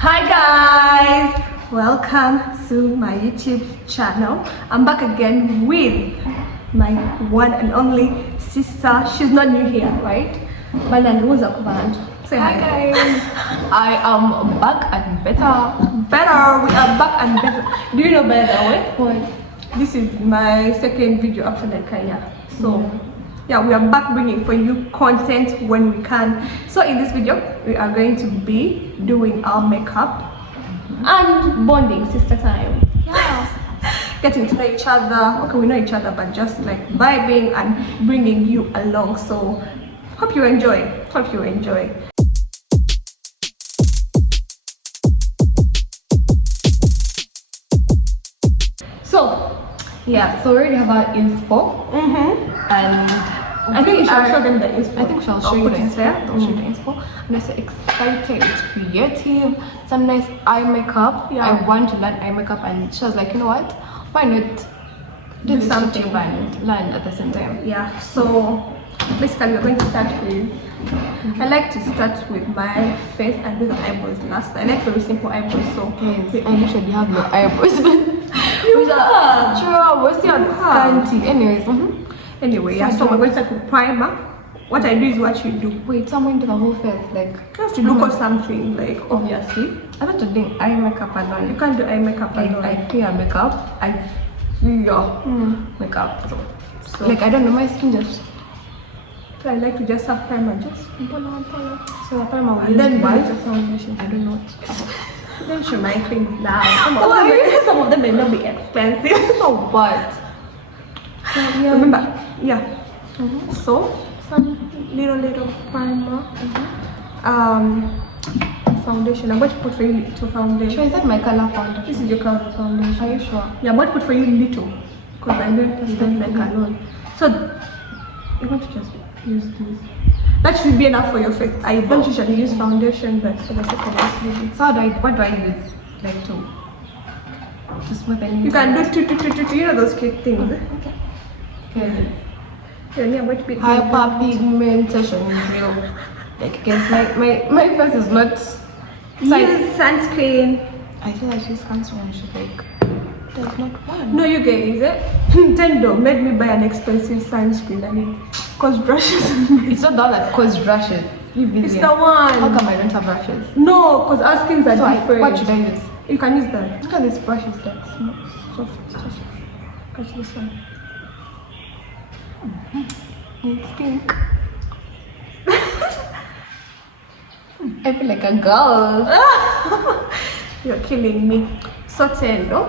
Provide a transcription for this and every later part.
Hi guys, welcome to my YouTube channel. I'm back again with my one and only sister. She's not new here, right? Say Hi guys, I am back and better. We are back and better. Do you know better? What? This is my second video after Kaya. So yeah, we are back bringing for you content when we can. So in this video, we are going to be doing our makeup and bonding sister time. Yes. Getting to know each other. Okay, we know each other, but just like vibing and bringing you along. So hope you enjoy. So we already have our inspo, and I think we should show them the inspo. I think we shall show you the inspo. I'll show you the inspo. I'm so excited. It's creative. Some nice eye makeup. Yeah. I want to learn eye makeup, and she was like, you know what? Why not do something and learn at the same time? Yeah. So basically, we're going to start with. I like to start with my face and do the eyebrows last. I like very simple eyebrows. So Yes, I literally have no eyebrows, but you have. True, we're still scanty. Anyways, Anyway, yeah. So we're going to start with primer. What I do is what you do. Wait, so I'm going to the whole face, like You have to look at something, like obviously. I thought you're doing eye makeup alone. You can't do eye makeup alone. I clear makeup, I clear makeup. So Like I don't know, my skin just. I like to just have primer, just So the primer will and then use buy white. the foundation. I don't know. Don't show my things now. Some of them may not be expensive. So what? Yeah. Remember, yeah. So some little primer. Foundation. I'm going to put for you little foundation. Sure, is that my color foundation? This is your color foundation. Are you sure? Yeah, I'm going to put for you little because I know you don't like alone. So you're going to just use this. That should be enough for your face. I don't usually use foundation, but for the sake of this, So what do I use? Like to smooth any? you can do two. You know those cute things. Okay. Yeah, I'm going to be Hyperpigmentation is real. Like against my face is not. use sunscreen. I feel like she's sunscreen. She's like there's not one. No, you guys, Nintendo made me buy an expensive sunscreen and it cost brushes. It's not the one that causes rashes. It's the one. How come I don't have rashes? No, because our skins are So different. what should I use? You can use that. Look at this brush, it's like Soft. Catch this one. it's pink. I feel like a girl. You're killing me. So Tendo,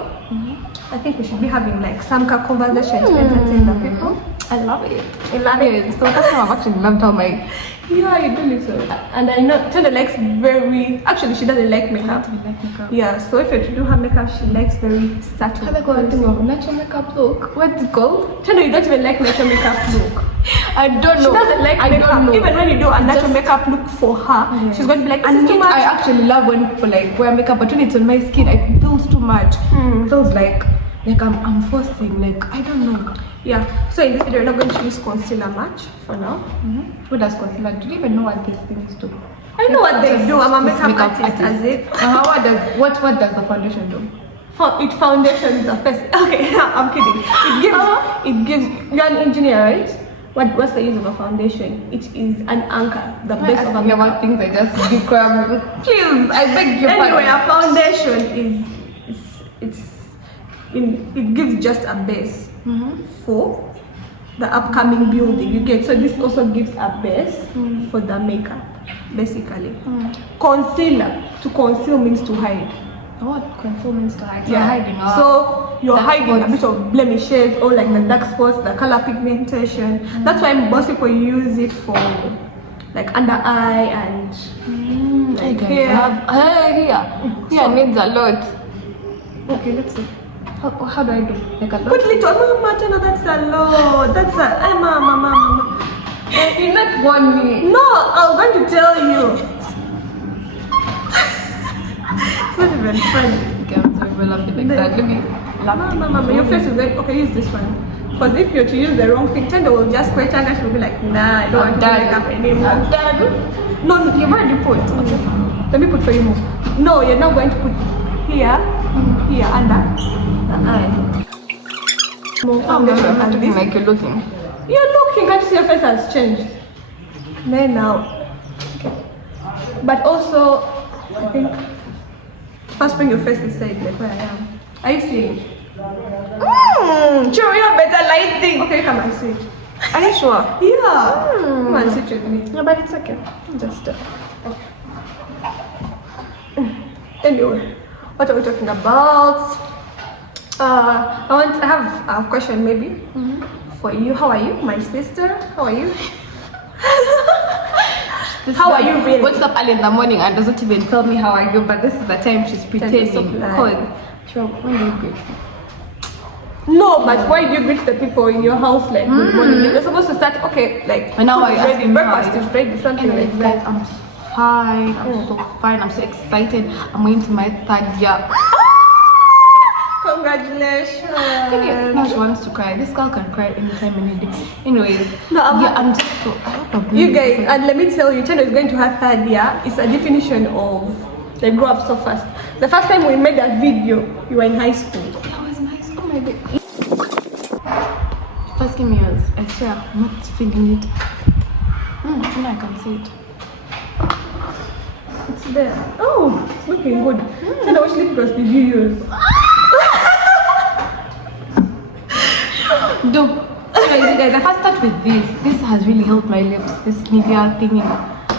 I think we should be having like some kind of conversation to entertain the people. I love it. I love it. So that's why I've actually loved how my Yeah, you do little. And I know Tendo likes very. Actually, she doesn't like makeup. makeup. Yeah, so if you're to do her makeup, she likes very subtle. Have I got a thing of natural makeup look? What's it called? Tendo, you don't even like natural makeup look. I don't She know. doesn't like I makeup. don't know. Even when you do a natural makeup look for her, she's going to be like, And "This is too much." I actually love when people like wear makeup, but when it's on my skin, it feels too much. It feels like I'm forcing. Like I don't know. Yeah. So in this video, we're not going to use concealer much for now. What does concealer? Do you even know what these things do? I know what they do. I'm a This makeup artist, as it. What does the foundation do? It foundations the face. Okay, I'm kidding. It gives. You're an engineer, right? What's the use of a foundation? It is an anchor, the base of a makeup. about things I just become. Please, I beg your Anyway, pardon. a foundation it gives just a base for the upcoming building you get. So this also gives a base for the makeup, basically. Concealer, to conceal means to hide. What conceal means to hide? Yeah. You're hiding. So you're dark hiding spots. a bit of blemishes or like the dark spots, the color pigmentation. That's why most people use it for like under eye and like here. Here needs a lot. Okay, let's see. How do I do? Like a lot? Put little, mama, Tendo, that's a lot. That's a, mama. You not want me. No, I'm going to tell you. It's not even funny. Okay, I'm sorry, we love it like that. Let me laugh. Mama, your face is like, okay, use this one. Because if you're to use the wrong thing, Tendo will just quit and she'll be like, nah, I don't want to do makeup anymore. I'm done. No, you've already put. Okay. Let me put for you more. No, you're not going to put here, here, under the eye. More I'm not foundation and looking this. like you're looking. You're looking, can't you see your face has changed? Then now. Okay. But also, I think, first bring your face inside, like where I am. Are you seeing? Sure, you have better lighting. Okay, come and see. Are you sure? Yeah. Come and sit with me. No, but it's okay. Just Anyway, what are we talking about? I have a question maybe for you. How are you, my sister? How are you? How are you really? Wakes up early in the morning and doesn't even tell me how I go, but this is the time she's pretending. so Because, sure, when do you greet? No, but why do you greet the people in your house like good morning? You're supposed to start okay, And now food I is ask ready, him how breakfast are you? is ready, something Anyways, like that. guys, I'm fine. I'm so fine. I'm so excited. I'm going to my 3rd year. Congratulations. Now she wants to cry. This girl can cry anytime, any day. Anyways, No, I'm just so. You guys, and let me tell you, Chano is going to have 3rd year. It's a definition of they grow up so fast. The first time we made a video, you were in high school. That was nice. Oh my god. First give me yours. I swear, I'm not feeling it. Now I can see it. It's there. Oh, it's looking good. Chano, which lip gloss did you use? Do. Anyways, you guys, I first start with this. This has really helped my lips. This Nivea thingy.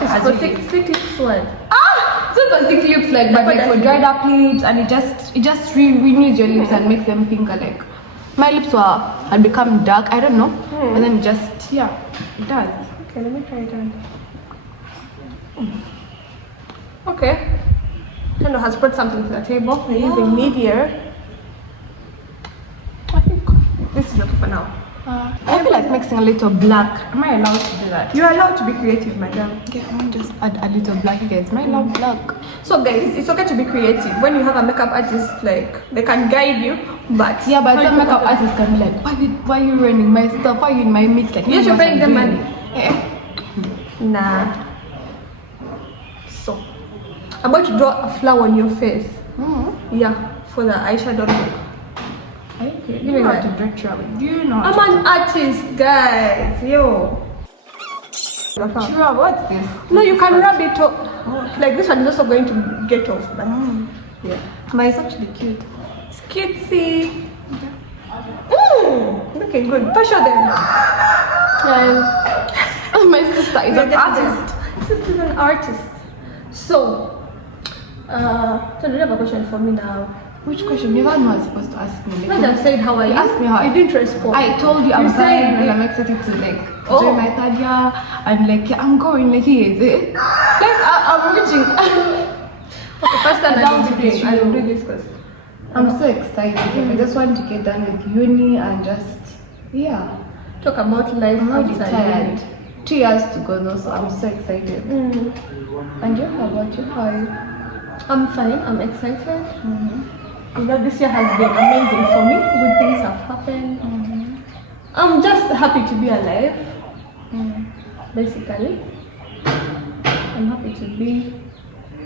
It's for thick lips one. It's not for thick lips like, but like for dried up lips, and it just renews your lips and makes them pinker. Like my lips had become dark. I don't know, and then it just it does. Okay, let me try it on. Okay. Chano has brought something to the table. We're using Nivea. I think this is okay for now. I feel like mixing a little black. Am I allowed to do that? You are allowed to be creative, madam. Okay, I'm gonna just add a little black, you guys. Am I allowed black? So guys, it's okay to be creative. When you have a makeup artist, like they can guide you, but Yeah, but some makeup artists can be like, why are you running my stuff? Why are you in my mix? Like, you should pay them money. doing. Nah. So I'm going to draw a flower on your face. Yeah, for the eyeshadow look. Okay, Give me how that. to direct travel. Do you know? I'm an artist, guys. Yo. Shura, what's this? No, you can rub it off. Like this one is also going to get off. But yeah. But it's actually cute. It's cutesy. Looking good. For sure then. Guys, my sister is an artist. Sister is an artist. So, so do you have a question for me now? Which question? You never know I was supposed to ask me. I just said how are you? You asked me how You didn't respond. I told you I'm You fine said and I'm excited to like Oh. join my 3rd year. I'm like, yeah, I'm going like here is it? Like I'm reaching. Okay, first time Down I to will this, do this because I'm so excited. Like, I just want to get done with uni and just talk about life I'm already outside tired. uni. 2 years to go now, so I'm so excited. And you, how about you? How are you? I'm fine. I'm excited. You know, this year has been amazing for me. Good things have happened. I'm just happy to be alive. Basically, I'm happy to be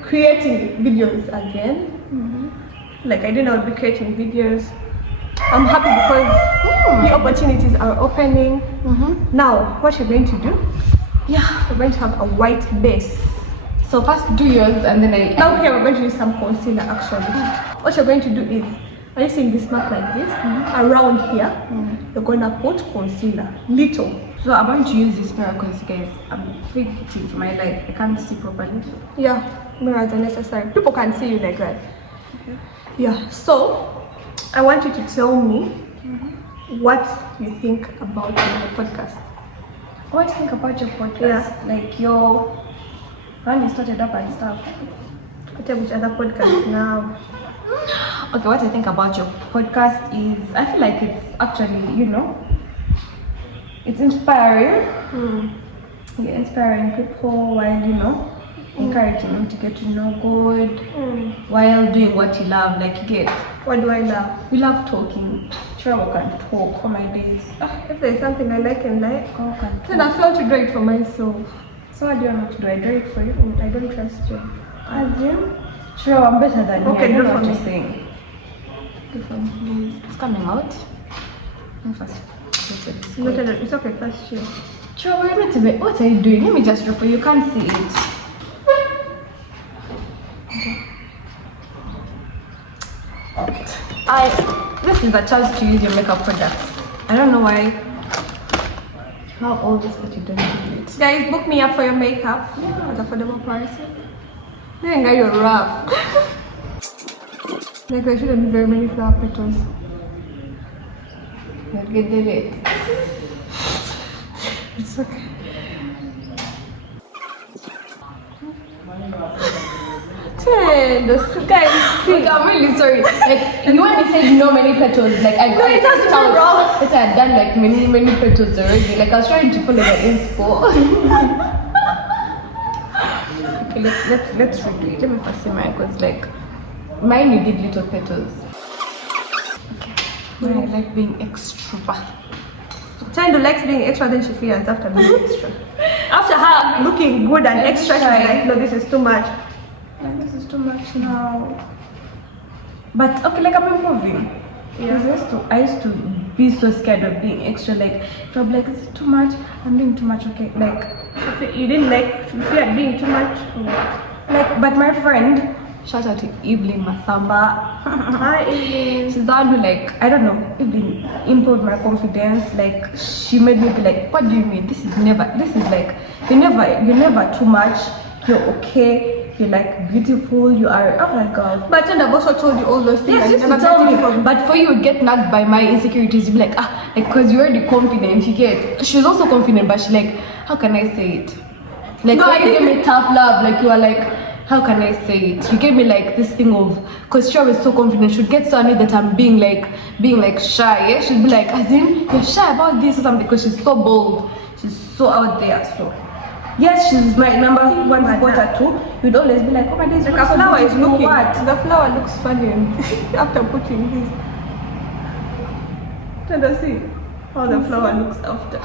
creating videos again. Like I didn't know I'd be creating videos. I'm happy because the opportunities are opening. Now, what you're going to do? Yeah. We're going to have a white base. So first do yours and then I. Now here we're going to use some concealer actually. What you're going to do is, are you seeing this mark like this? Around here, you're going to put concealer, little. So I'm going to use this mirror because guys, I'm fixing for my light. I can't see properly. Yeah, mirrors are necessary. People can see you like that. Yeah, so I want you to tell me what you think about my podcast. What do you think about your podcast? Like when you started up and stuff. What which other podcast now? Okay, what I think about your podcast is I feel like it's actually, it's inspiring. You're inspiring people while, encouraging them to get to know God while doing what you love. Like you get, What do I love? we love talking. Trevor can talk for my days. If there's something I like in life, God can then I talk. felt to do it for myself. So what do you want me to do? I do it for you. I don't trust you. Azim? Sure, I'm better than Okay, you. I do don't know for what you're me. saying. It's coming out. First. It's okay, first cheer. Sure, we're not even. What are you doing? Let me just draw for you. You can't see it. This is a chance to use your makeup products. I don't know why. You have all this, but you don't do it. Guys, book me up for your makeup at affordable prices. Then guys, you're rough. Like there shouldn't be very many flower petals. You'll get it. It's okay. Guys, Like, I'm really sorry. Like, you when you said no many petals, like I No, it has to be wrong. But I had done like many petals already. Like I was trying to follow the inspo. Okay, let's redo it. Let me first see mine because like mine you did little petals. Okay. I like being extra. Trying to like being extra, then she fears after being extra. After her looking good and extra, she's like, no, this is too much. Like, this is too much now. But okay, like I'm improving. Yeah. Because I used to be so scared of being extra. Like, to be like, is it too much? I'm doing too much. Okay, like You didn't like fear being too much. like. But my friend, shout out to Evelyn Masamba. Hi, Evelyn. She's the one who like, I don't know, Evelyn improved my confidence. Like, she made me be like, what do you mean? This is like, you're never too much. You're okay. You're like beautiful. You are. Oh my god. But then I've also told you all those things. Yes, and used you to never tell get me, it from but for you, you get nagged by my insecurities. You be like, like, cause you're already confident. You get. She was also confident, but she like, how can I say it? Like, No, when I you think- gave me tough love. Like, you are like, how can I say it? You gave me like this thing of, cause she was so confident. She'd get so annoyed that I'm being like shy. Yeah, she'd be like, as in, you're shy about this or something, because she's so bold. She's so out there. So. Yes, she's my number one supporter too. You'd always be like, oh my days, like a flower is looking. what? The flower looks funny after putting this. Can I see how the flower looks after?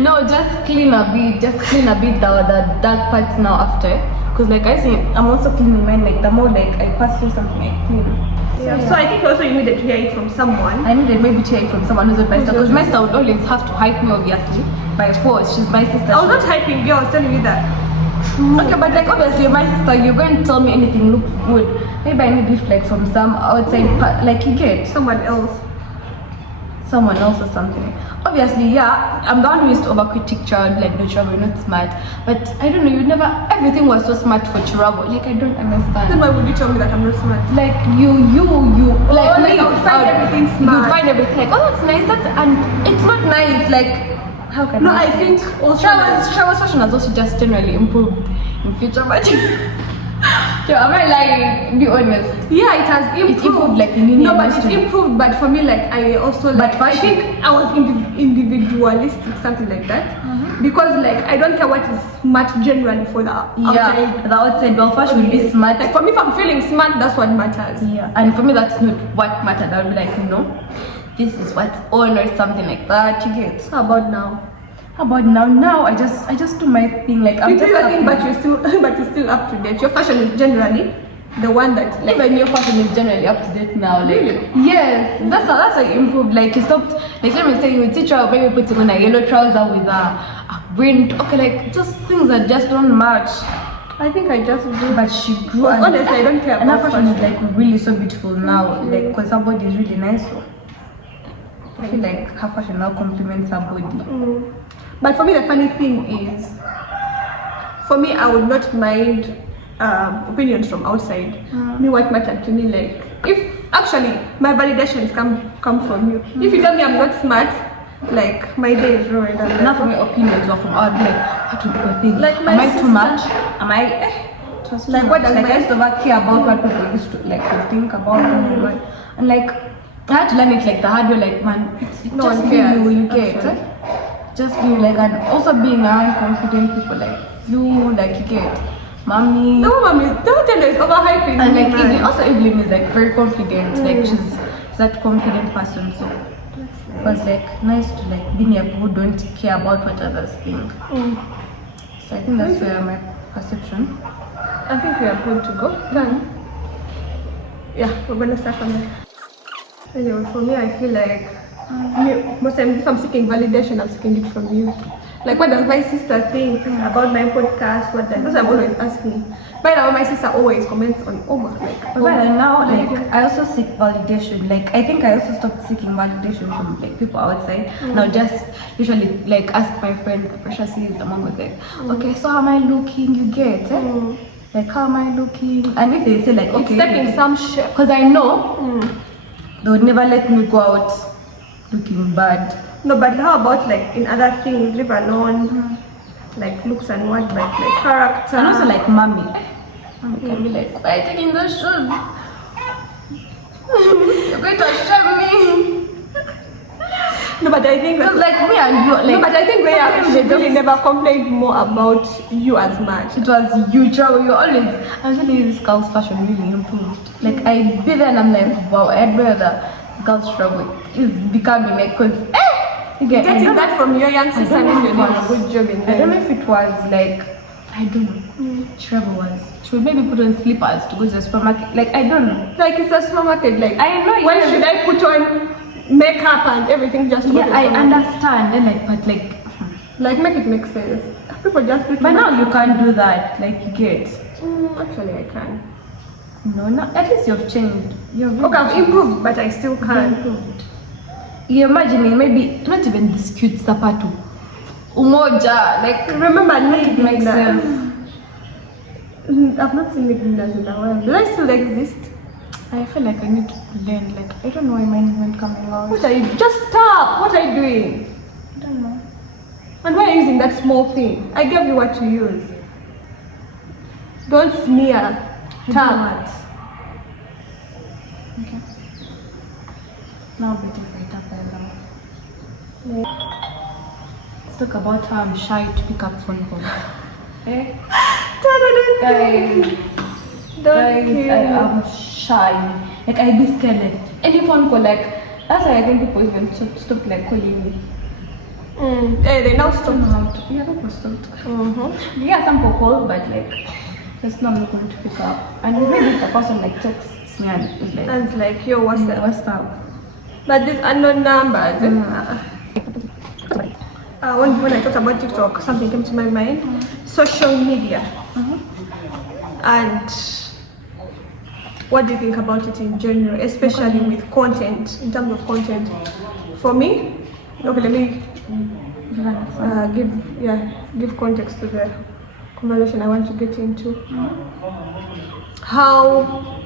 No, just clean a bit the dark parts now after. Cause like I say, I'm also cleaning mine. Like the more like I pass through something, I clean. Yeah. So I think also you needed to hear it from someone. I needed maybe to hear it from someone who's a my sister. Cause my sister would always have to hype me, obviously, by force. She's my sister. I was not hyping you, I was telling you that. Okay, but like obviously you're my sister, you're going to tell me anything looks good. Maybe I need it like from some outside part, like you get Someone else. someone else or something. Obviously, yeah, I'm the one who used to overcritique child, like no trouble, you're not smart. But I don't know, everything was so smart for trouble. Like I don't Then understand. why would you tell me that I'm not smart? Like you, like me, I would find everything You smart. would find everything like, oh that's nice, and it's not nice. Like how can No, I I say think it? also Travel's fashion has also just generally improved in future, but so am I lying? Be honest. yeah, it has improved. improved, like, in uni no, but and it's history. improved. But for me, like I also But like I fashion- think I was individualistic, something like that. Because like I don't care what is smart generally for the outside. Yeah, the outside well fashion will be smart. Like for me, if I'm feeling smart, that's what matters. Yeah, and for me that's not what mattered. I would be like, no, this is what's on or something like that. You get. How about now? How about now? Now I just do my thing. Like I'm You do just your thing, happy. but you're still up to date. Your fashion is generally the one that like Even your fashion is generally up to date now. Like Really? yes, that's how you improved. Like you stopped. Like let me say, you would see trouble maybe putting on a yellow trouser with a green. Okay, like just things that just don't match. I think I just do. But she grew. But and- honestly, I don't care And her about fashion is fashion. like really so beautiful now. Like because her body is really nice. So I feel like her fashion now complements her body. But for me, the funny thing is, for me, I would not mind opinions from outside. Me, what mattered to me, like, if actually my validations come from you. If you tell me I'm not smart, like, my day is ruined. I'm Enough like, of my opinions or from out like how to do a thing. Like my am I sister- too much? Am I it was too Like, much. what does like my- I used to never care about what people used to like to think about me. And like I had to learn it like the hard way, like man, it's No just one be cares, you, you get actually. just be like, and also being around confident people like you, like you get mommy. no, mommy, don't tell us overhyping. And me, like man. Evelyn, also Evelyn is like very confident, like she's that confident person. So it was like nice to like be near people who don't care about what others think. So I think that's where my perception I think we are good to go. Done. Yeah, we're gonna start from there. Anyway, for me, I feel like most times if I'm seeking validation, I'm seeking it from you. Like, what does my sister think about my podcast? What does? That's what I'm always asking. By the way, my sister always comments on almost like. But now, like, I also seek validation. Like, I think I also stopped seeking validation from like people outside. Now, just usually like ask my friend, Precious is among with it. Okay, so how am I looking? You get it? Like, how am I looking? And if they say like, okay, taking some shit, because I know they would never let me go out looking bad. No, but how about like in other things, live alone, like looks and what, but like character. And also like mommy. Mommy can be like, why are you taking those shoes? You're going to shame me. No, but I think Because like me and you, like, no, but I think they really never complained more about you as much. it was you trouble. You always, I really this girl's fashion really improved. Like I be there and I'm like, wow, I admire the girl's trouble is becoming like, cause you get Getting that from your young sister I don't means know you're if doing a good job in I don't know life. if it was like, I don't know. Trouble was. She would maybe put on slippers to go to the supermarket. Like I don't know. Like it's a supermarket. Like I know. why should I put on makeup and everything just to go Yeah, to the I supermarket? understand. Then like, but like. Like make it make sense. People just do. But now you can't do that. Like you get. Actually, I can. No, at least you've changed. You've Okay, I've improved, but I still can't. improved. You imagine maybe not even this cute sapatu. Umoja, like Remember, it makes sense. I've not seen Nick in a while. Do I still exist? I feel like I need to learn. Like I don't know why mine isn't coming out. What are you? Just stop! What are you doing? I don't know. And why are you using that small thing? I gave you what to use. Don't smear. Tap. Okay. Now be different up and down. Let's talk about how I'm shy to pick up phone calls. Eh? Guys, Don't I am shy. Like I be scared. Like any phone call, like that's why I think people even stop like calling me. Hey, they now I don't know how to. Yeah, people stopped. Yeah, some people call, but like it's not going to pick up. And maybe if the person like texts me and is like, And it's like, yo, what's that? what's up? But these unknown numbers. When I thought about TikTok, something came to my mind. Social media. And what do you think about it in general, especially with content, in terms of content? For me, okay, let me give context to the conversation I want to get into. How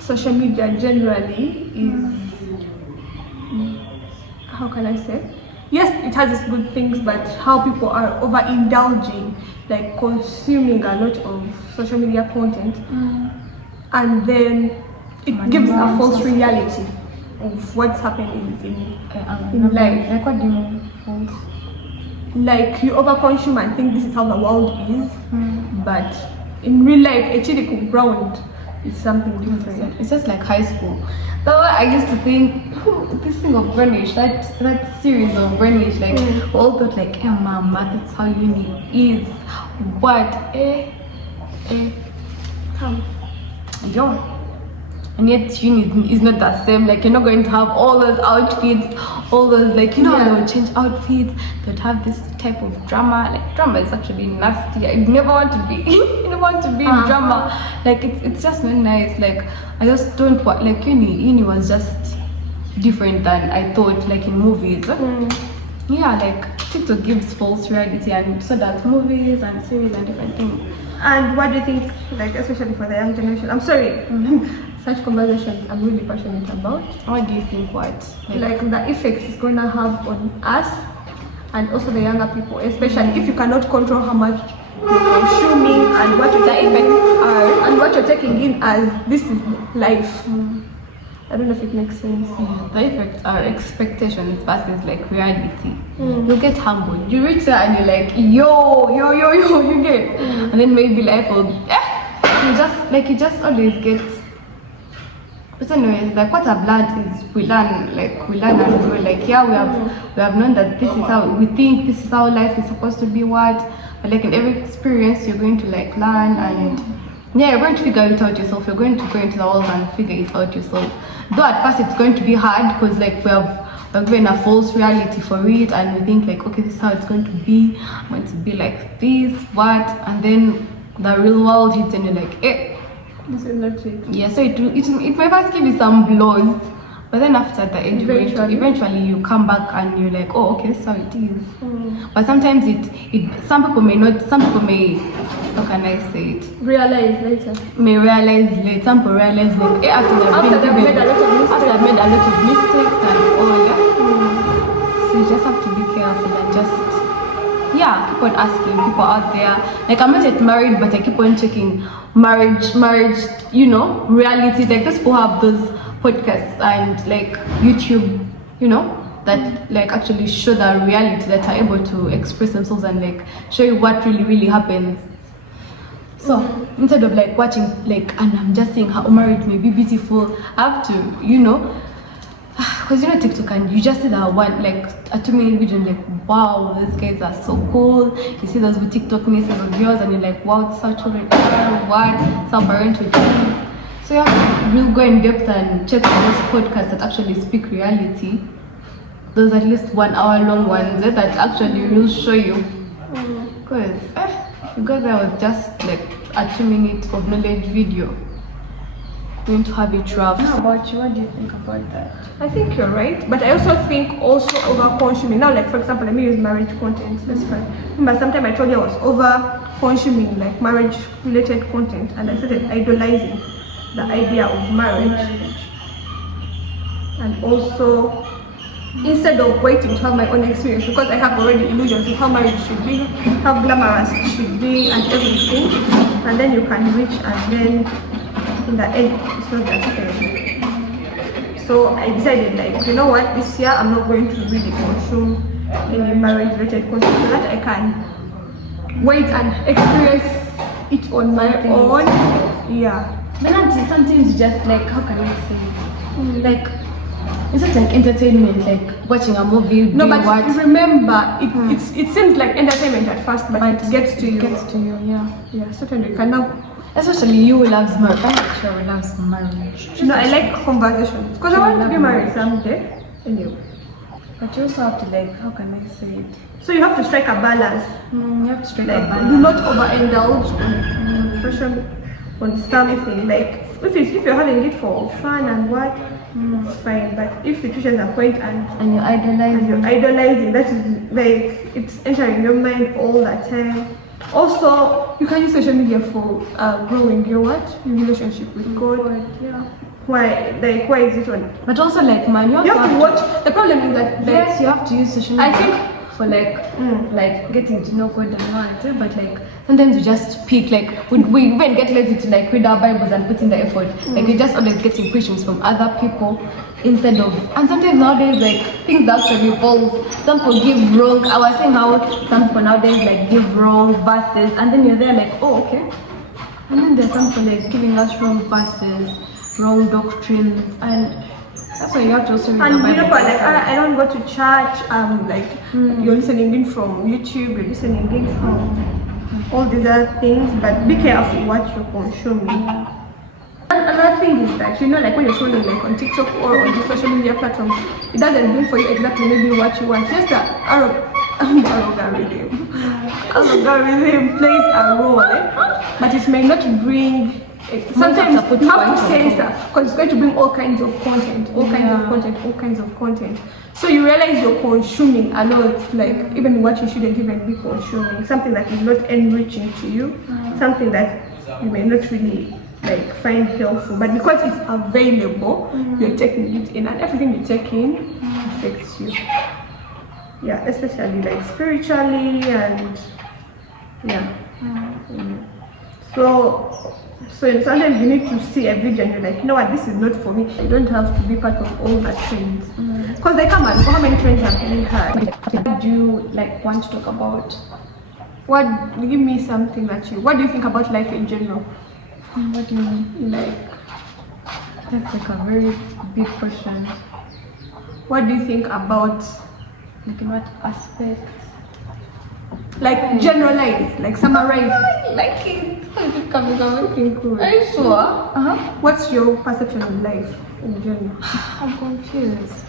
social media generally is, how can I say? Yes, it has its good things, but how people are overindulging, like consuming a lot of social media content, and then it gives a false reality of what's happening in life. Like what do you mean? False? Like you overconsume and think this is how the world is, but in real life, actually, ground is something different. It's just like high school. That's why I used to think this thing of Greenwich, that series of Greenwich, like we all thought like, hey mama, that's how uni is. But How? yo. And yet uni is not the same. Like you're not going to have all those outfits, all those like how they would change outfits, they'd have this type of drama. Like drama is actually nasty. I never want to be you never want to be in drama. Like it's just not nice. Like I just don't want like uni was just different than I thought, like in movies. Yeah, like TikTok gives false reality and so does movies and series and different things. And what do you think, like especially for the young generation? I'm sorry, such conversations I'm really passionate about. What do you think? What? Like the effects it's going to have on us and also the younger people, especially if you cannot control how much you're consuming and what the effects are and what you're taking in as this is life. I don't know if it makes sense. Yeah, the effects are expectations versus like reality. You get humbled. You reach there and you're like, yo, you get. And then maybe life will you just always get. But anyways, like what I've learned is we learn and we're like, yeah, we have known that this is how we think, this is how life is supposed to be but like in every experience you're going to like learn and Yeah, you're going to figure it out yourself. You're going to go into the world and figure it out yourself. Though at first it's going to be hard because like we're given a false reality for it, and we think like, okay, this is how it's going to be. I'm going to be like this, what, and then the real world hits and you're like, this is not it. Yeah, so it may first give you some blows, but then after the end, eventually you come back and you're like, oh, okay, so it is. But sometimes some people may, how can I say it? Realize later. May realize later. Some people realize like after they've made a lot of mistakes and all that. So you just have to be careful and just keep on asking people out there. Like I'm not yet married, but I keep on checking marriage, reality. Like those people have those podcasts and like YouTube, that like actually show the reality, that are able to express themselves and like show you what really happens. So instead of like watching like, and I'm just saying how marriage may be beautiful, I have to, because TikTok, and you just see that one like a 2-minute video and like, wow, these guys are so cool. You see those TikTok nieces of yours and you're like, wow, it's such a what, so parental things. So you have to really go in depth and check those podcasts that actually speak reality. Those at least 1 hour long ones that actually will show you. Because you go there with just like a 2 minutes of knowledge video, going to have it rough. How about you? What do you think about that? I think you're right, but I also think over consuming. Now, like for example, let me use marriage content. That's fine. Remember, sometimes I told you I was over consuming like marriage related content, and I started idolizing the idea of marriage. And also, instead of waiting to have my own experience, because I have already illusions of how marriage should be, how glamorous it should be, and everything, and then you can reach, and then in the end, it's not that fair. So I decided, like, you know what, this year I'm not going to really consume any marriage-related content so that I can wait and experience it on my own. Yeah. But sometimes just like, how can I say it? Like, it's not like entertainment, like watching a movie. No, but remember, it seems like entertainment at first, but it gets to you. Yeah, certainly. You can now. Especially you who loves marriage. I'm sure who loves marriage. No, I like conversations because I want to be married someday. Anyway. But you also have to like, how can I say it? So you have to strike a balance. You have to strike a balance. Do not overindulge on something. Like if you're having it for fun and what, it's fine. But if it reaches a point and you're idolizing, that is like it's entering your mind all the time. Also, you can use social media for growing your relationship with God. Yeah. Why is it on? But also like man, you have to watch. The problem is that yes, you have to use social media. I think for like getting to know God and what, but like sometimes we just pick like we even get lazy to like read our Bibles and put in the effort. Like we're just always getting questions from other people instead of, and sometimes nowadays like things actually evolve. Some people give wrong. I was saying how some people nowadays like give wrong verses, and then you're there like, oh okay, and then there's some people like giving us wrong verses, wrong doctrines, and that's why you have to also read the Bible. Like I don't go to church. You're listening in from YouTube. You're listening in from all these other things. But be careful what you're consuming. Another thing is that like when you're scrolling like on TikTok or on the social media platforms, it doesn't bring for you exactly maybe what you want. Just the algorithm plays a role, but it may not bring. Sometimes you have to censor because it's going to bring all kinds of content, all kinds of content. So you realize you're consuming a lot, like even what you shouldn't even be consuming, something that is not enriching to you, something that you may not really like find helpful, but because it's available, you're taking it in, and everything you take in affects you. Yeah, especially like spiritually and So sometimes you need to see a video and you're like, you know what, this is not for me. You don't have to be part of all the trends. Because they come and how many trends have we had? What do you like want to talk about? Give me something what do you think about life in general? What do you mean? Like, that's like a very big question. What do you think about, like in what aspect? Like generalize, like summarize. Like it. I think I'm looking cool. Are you sure? What's your perception of life in general? I'm confused.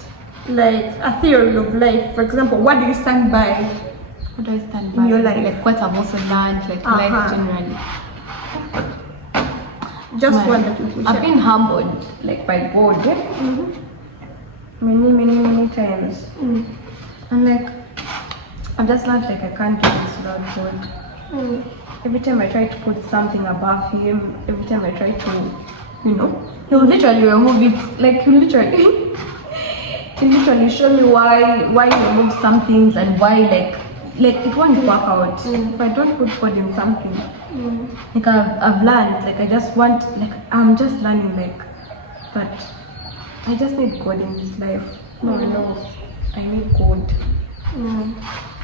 Like a theory of life, for example, what do you stand by? What do I stand In by? your life? Like what I've also learned, like life generally. Just Man, one that you could I've share. been humbled, like by God. Many times. And like I've just learned like I can't do this without God. Every time I try to put something above him, every time I try to, He'll literally remove it. Like he'll literally show me why he removed some things and why like it won't work out. If I don't put God in something. Like I've learned, like I just want, like I'm just learning, like, but I just need God in this life. No, I need God.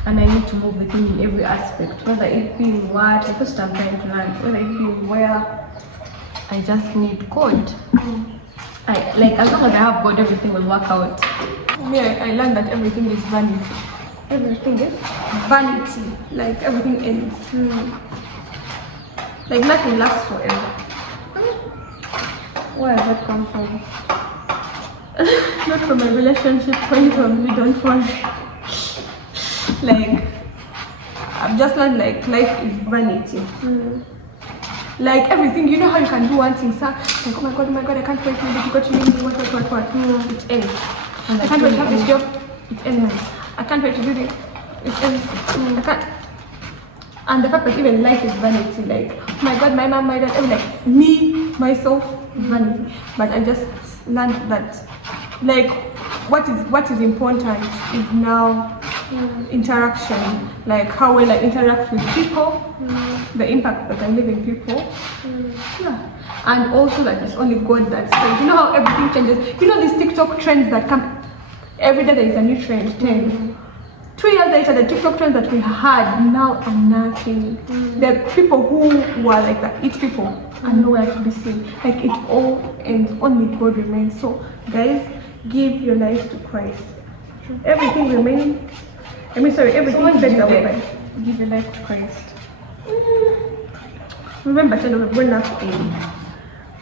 And I need to move with him in every aspect, whether it be in what, that's what I'm trying to learn, whether it be in where. I just need God. I like as long as I have God, everything will work out. Me, I learned that everything is vanity. Everything is vanity. Like everything ends. Like nothing lasts forever. Where does that come from? Not from a relationship point of view, don't worry. Like, I've just learned like life is vanity. Like everything, you know how you can do one thing, sir? Like, oh my god, I can't wait to go to uni, what. It ends. And I can't wait to have this job. It ends. I can't wait to do this. It ends. I can't. And the fact that even life is vanity, like, oh my god, my mom, my dad, even like me, myself, vanity. But I just learned that, like, what is important is now interaction, like how well I interact with people, the impact that I leave in people. Yeah. And also that it's only God that's good. You know how everything changes? You know these TikTok trends that come every day, there is a new trend. 2 years later, the TikTok trends that we had now are nothing. The people who were like the it people are nowhere to be seen. Like it all ends, only God remains. So guys, give your lives to Christ. Everything remains. Everything fades away. Give your life to Christ. Remember, we're growing up in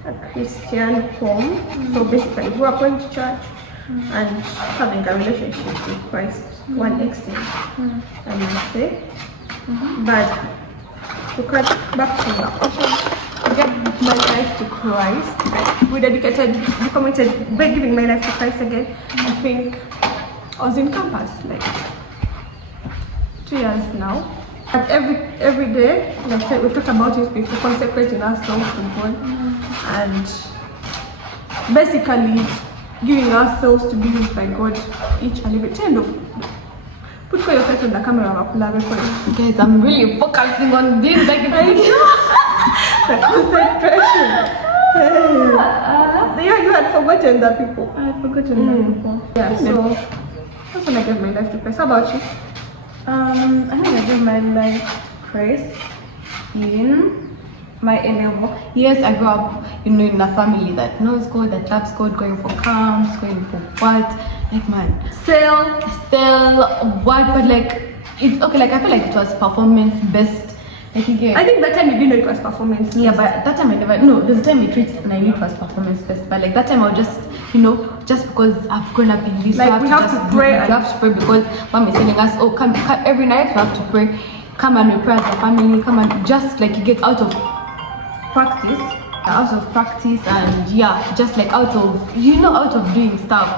a Christian home. So basically, grew up going to church and having a relationship with Christ to one extent, I must say. But to cut back to the question, I gave my life to Christ. We committed by giving my life to Christ again. I think I was in campus like 2 years now. But every day, like we talked about it before, consecrating ourselves to God and basically giving ourselves to be used by God each and every time. Put for your face on the camera, Guys, I'm really focusing on this. Like the concentration. You had forgotten that people. I had forgotten that people. Yeah, so that's when I gave my life to Christ. How about you? I think I gave my life to Christ in my A-level. Yes, I grew up, in a family that knows God, that loves God, going for camps, going for what, like man, sell, what, but like, it's okay, like I feel like it was performance based. Like again, I think that time you didn't know it was performance. Yeah, but that time I never, no, there's a time we treated and I knew it was performance based, but like that time I was just, just because I've grown up in this, like we have to pray. We have to pray because mom is telling us, oh, come every night we have to pray, come and we pray as a family, come and just like you get out of practice and yeah, just like out of doing stuff.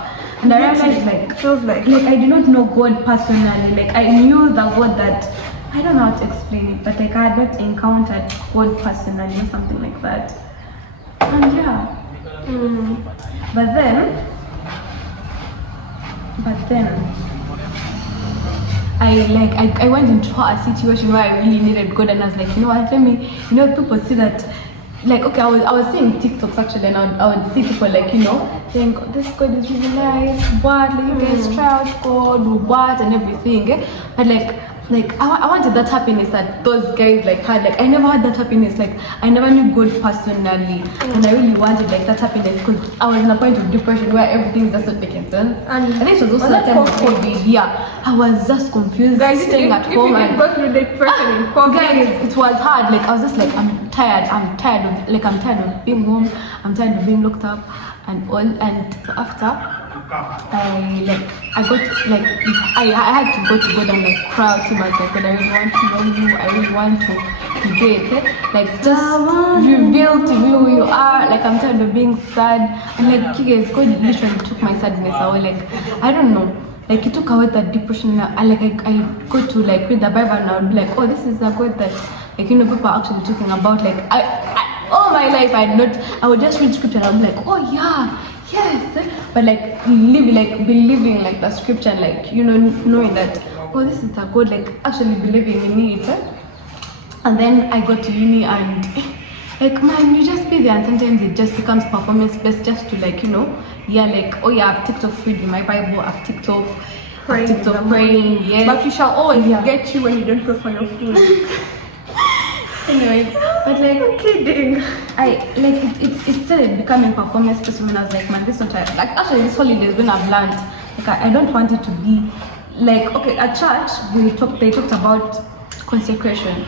And I realized like feels like I did not know God personally. Like I knew the God that I don't know how to explain it, but like I had not encountered God personally or something like that. And yeah. But then I went into a situation where I really needed God, and I was like, you know what, let me, people see that, like, okay, I was seeing TikToks actually, and I would see people like, saying, oh, this God is really nice, what, like, you guys try out God, what, and everything, but like, like I wanted that happiness that those guys like had. Like I never had that happiness. Like I never knew God personally, and I really wanted like that happiness because I was in a point of depression where everything just not making sense. And I think it was also the time of COVID. Yeah, I was just confused, guys, staying at if home. you And go through depression in COVID, guys, it was hard. Like I was just like I'm tired of being home. I'm tired of being locked up and all. And so after. I had to go to God and like cry out to myself. God, I really want to know you. I really want to be great. Like just reveal to me who you are. Like I'm tired of being sad. And like you guys, God literally took my sadness away. Like I don't know. Like he took away that depression. I go to like read the Bible and I would be like, oh, this is a God that like people are actually talking about. Like I all my life I would just read scripture and I'd be like, oh yeah. Yes, but like believing like the scripture and like knowing that oh this is the God, like actually believing in it. And then I got to uni and like man, you just be there and sometimes it just becomes performance based just to like like oh yeah, I've TikTok reading my Bible, I've TikTok praying, yes. But you shall always get you when you don't pray for your food. Anyways, but like I'm kidding. I like it started becoming performance based when I was like, man, this is not like actually this holiday is when I've learned like I don't want it to be like okay at church they talked about consecration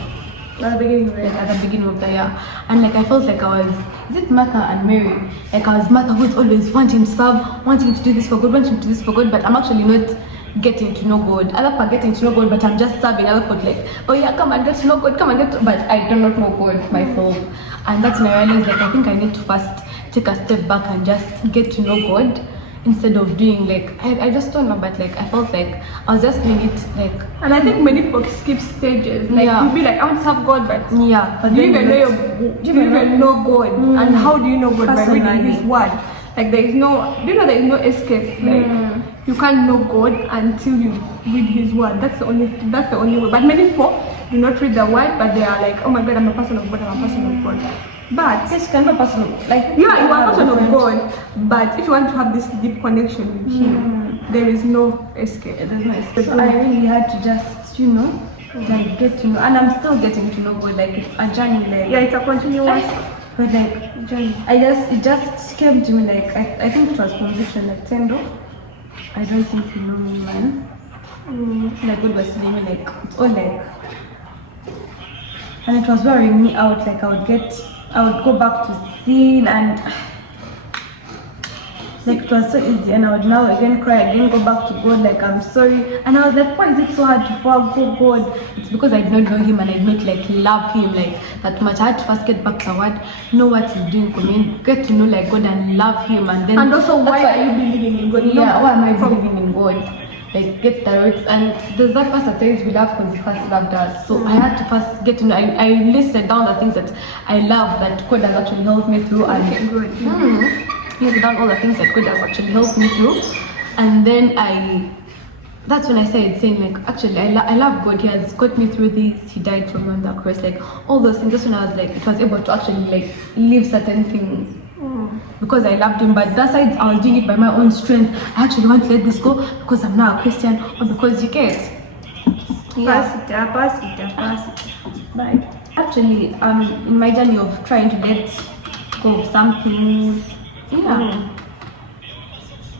At the beginning, right? like at the beginning of the year, and like I felt like I was Martha and Mary, like I was Martha who's always wanting to serve, wanting to do this for God, wanting to do this for God, but I'm actually not getting to know God. Other people are getting to know God, but I'm just serving. Other people like, oh yeah, come and get to know God, come and get to, but I do not know God myself. And that's when I realized like I think I need to first take a step back and just get to know God instead of doing like I just don't know, but like I felt like I was just doing it like. And I think many people skip stages. Like you'll be like, I want to serve God, but yeah, but do you even know God? And how do you know God? By reading His Word. Like there is no, there is no escape. Like you can't know God until you read His Word. That's the only way. But many people do not read the Word, but they are like, oh my God, I'm a person of God. I'm a person of God. But this can be personal. Like you are a person of God. But if you want to have this deep connection with Him, there is no escape. There's no escape. So I really had to just like get to know, and I'm still getting to know God. Like it's a journey. Like yeah, it's a continuous. But like journey. It just came to me like I think it was conviction like Tendo. I don't think you know me, man. Like God was telling me like it's all like, and it was wearing me out. Like I would go back to sin and like it was so easy, and I would now again cry again, go back to God like I'm sorry, and I was like, why is it so hard to forgive God? It's because I did not know Him and I did not like love Him like that much. I had to first get back to what, know what He's doing for me, get to know like God and love Him, and then and also why are you believing in God? Yeah, why am I believing in God? Like get the roots, and there's that verse that says we love because He first loved us. So I had to first get to know. I listed down the things that I love that God has actually helped me through, and listed down all the things that God has actually helped me through, and then that's when I started saying like actually I love God. He has got me through this. He died for me on the cross. Like all those things. That's when I was like, it was able to actually like live certain things. Because I loved Him, but that side I was doing it by my own strength. I actually want to let this go because I'm now a Christian, or because you get pass it. But actually in my journey of trying to let go of some things,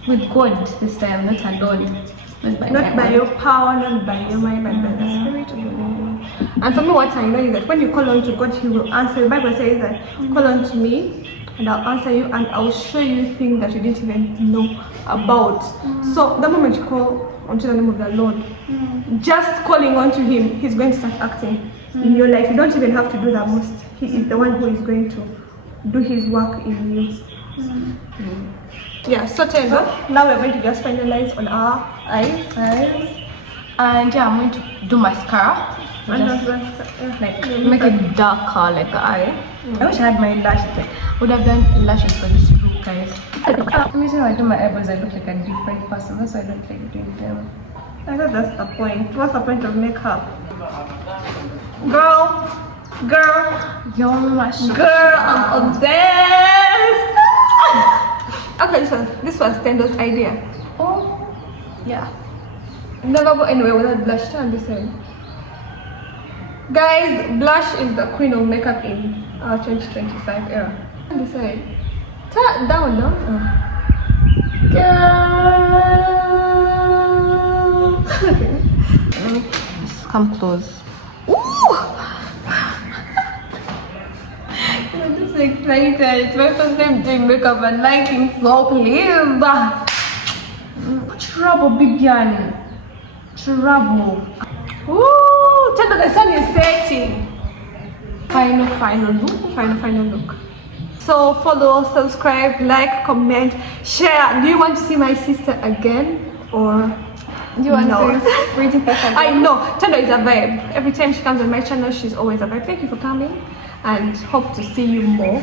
with God this time, not alone, not by your power, not by your mind, but by the Spirit of the Lord. And for me, what I know is that when you call on to God, He will answer. The Bible says that call on to me and I'll answer you, and I'll show you things that you didn't even know about. So the moment you call onto the name of the Lord, just calling onto Him, He's going to start acting in your life. You don't even have to do the most. He is the one who is going to do His work in you. Yeah, so Tendo, now we're going to just finalize on our eyes. And yeah, I'm going to do mascara. Like make it darker like the eye. I wish I had my lashes. Like, would have done lashes for this look, guys. Every time I do my eyebrows, I look like a different person. That's why I don't like doing them. I thought that's the point. What's the point of makeup? Girl, I'm obsessed. Okay, this was Tendo's idea. Oh, yeah. Never go anywhere without blush. Turn this way. Guys, blush is the queen of makeup in our 2025 era. Decide. Down. Girl. Okay. Just come close. I'm just excited. It's my first time doing makeup and lighting, so please. Trouble, Bibian. Trouble. Ooh, the sun is setting. Final look. So follow, subscribe, like, comment, share. Do you want to see my sister again or Do you want no? to pretty person? I know Tendo is a vibe. Every time she comes on my channel, she's always a vibe. Thank you for coming and hope to see you more.